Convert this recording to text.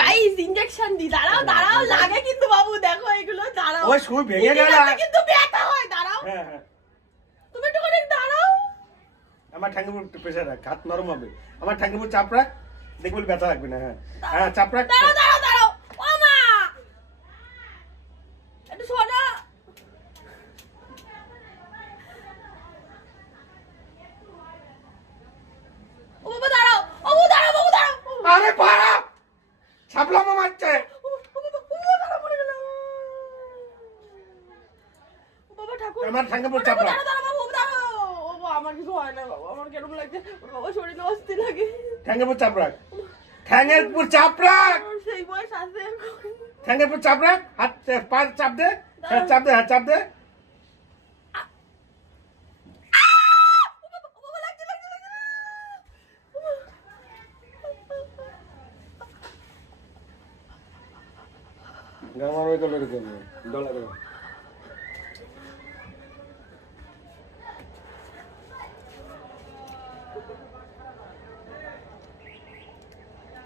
Guys injection দি, দাঁড়াও দাঁড়াও, লাগে কিন্তু বাবু, দেখো এগুলো, দাঁড়াও। ওই সুই ভেঙে গেল কিন্তু ব্যথা হয়, দাঁড়াও। হ্যাঁ হ্যাঁ, তুমি একটু করে দাঁড়াও। আমার ঠ্যাঙ্গের উপর প্রেসার রাখ, হাত নরম হবে। আমার ঠ্যাঙ্গের উপর চাপ রাখ, দেখবি ব্যথা লাগবে না। হ্যাঁ হ্যাঁ, চাপ রাখ। দাঁড়াও দাঁড়াও দাঁড়াও, ও মা, একটু শোনা। ও বাবা দাঁড়াও, ও বাবু দাঁড়াও, বাবু দাঁড়াও। আরে বাড়া, ছাপলাম মারছে। ও বাবা দাঁড়াও, পড়ে গেলাম। ও বাবা ঠাকুর, আমার ঠ্যাঙ্গের উপর ও চাপ বাবা, রাখ। দাঁড়াও দাঁড়াও বাবু, দাঁড়াও। ও বাবা, আমার কিছু হয় না বাবা, আমার কেমন লাগছে, ও বাবা শরীরে অস্থির লাগে। ঠ্যাঙ্গের উপর চাপ রাখ, ঠ্যাঙ্গের উপর চাপ রাখ, আমার সেই বয়স আছে এখন। ঠ্যাঙ্গের উপর চাপ রাখ, হাত পা চাপ দে। হ্যাঁ চাপ দে, হ্যাঁ চাপ দে। ও বাবা লাগছে লাগছে লাগছে। আমার ওই কলর করব ডলার।